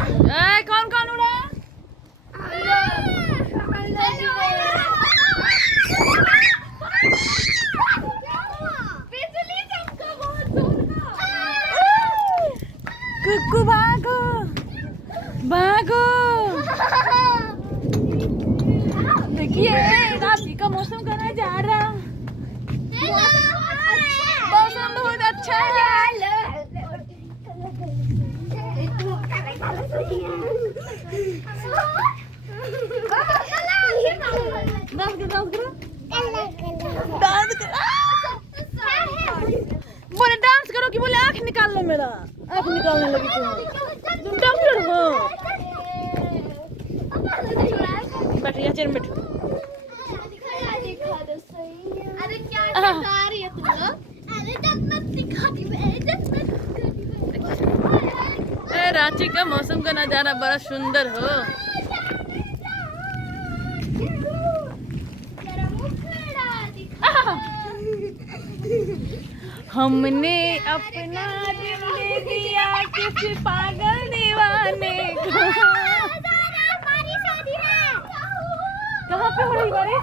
कौन कौन उड़ा? कुक्कू भागो भागो। देखिए रात्रि का मौसम करने जा रहा। मौसम बहुत अच्छा है। बोले डांस करो कि बोले आँख निकाल लो मेरा। आँख निकालने लगी तुम डॉक्टर हो। बैठो यहाँ चेयर में बैठो। अरे क्या दिखा रही है तुम लोग? अरे जन्नत दिखाती है। रांची का मौसम का नजारा बड़ा सुंदर हो। हमने अपना दिल दे दिया किसी पागल दीवाने को। कहाँ पे हो रही बारिश?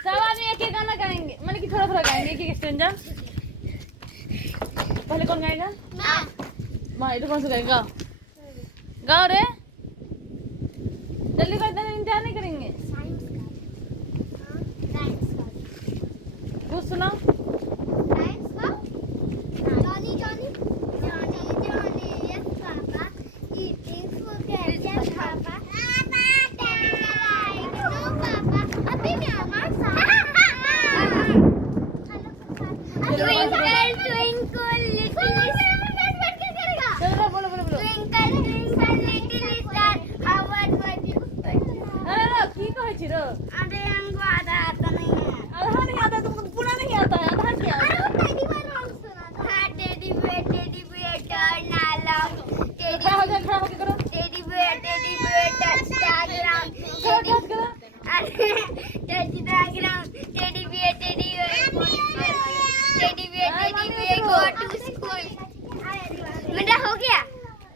सब आदमी एक एक गाना गाएंगे, मतलब कि थोड़ा थोड़ा गाएंगे एक एक स्टैंजा। पहले कौन गाएगा? माँ ये तो कौन सा गाएगा? गाओ रे जल्दी कर, इंतजार नहीं करेंगे। कुछ सुनाओ।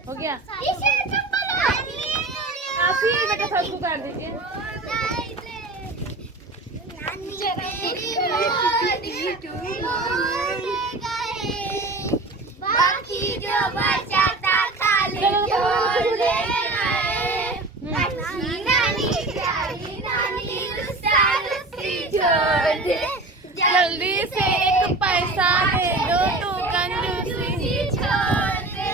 हो गया आसी बेटा सब को काट दीजिए। बाकी जो बचा था खाली छोड़ दे जल्दी से एक पैसा दे दो तू कंजूसी छोड़ दे।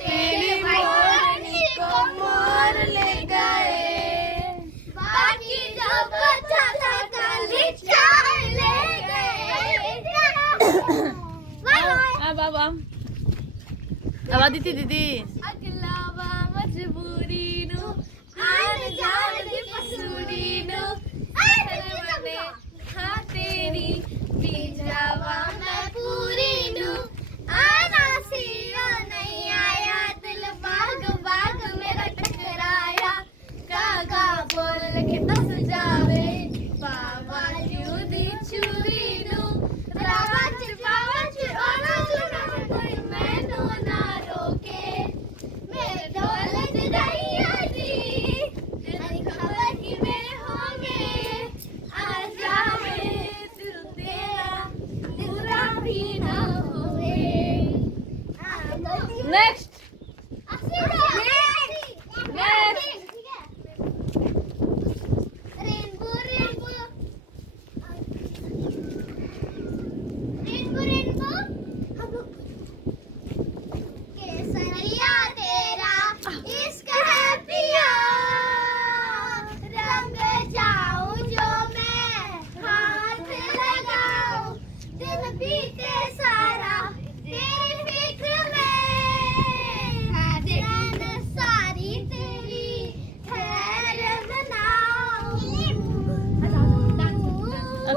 तेरी मोरनी को मोर ले गए बाकी जो बचा था खाली छोड़ ले गए। अब आदित्य दीदी अगलावा मजबूरी नु आन जान दी पसूरी नु अरे हाँ तेरी बीजावा मैं पूरी नु आना सिया नहीं आया दिल बाग बाग मेरा टकराया कागा बोल के दस जावे बाबा क्यों दी चूरी नु रावच पावच ओना चुना कोई मैनू ना रोके मेरे डोले दी अरे खबर की मेरे हो में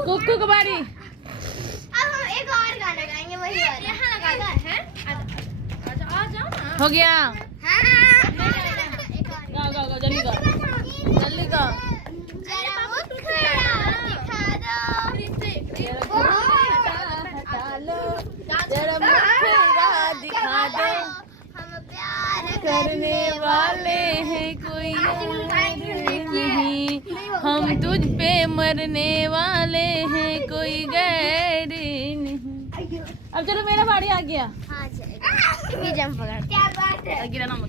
कुक्कू कबाड़ी। अब हम एक और गाना गाएंगे, वही वाला। यहाँ लगा है। आ जाओ ना। हो गया। हाँ। गाओ गाओ गाओ, जल्दी गाओ, जल्दी गाओ। जरा मुखड़ा दिखा दो। जरा मुखड़ा दिखा दो, हम प्यार करने वाले हैं कोई और नहीं, हम तुझ पे मरने वाले हैं कोई गैर नहीं। अब चलो मेरा बारी आ गया। हाँ चलेगा। ये जंप पकड़। क्या बात है। गिरा ना मत।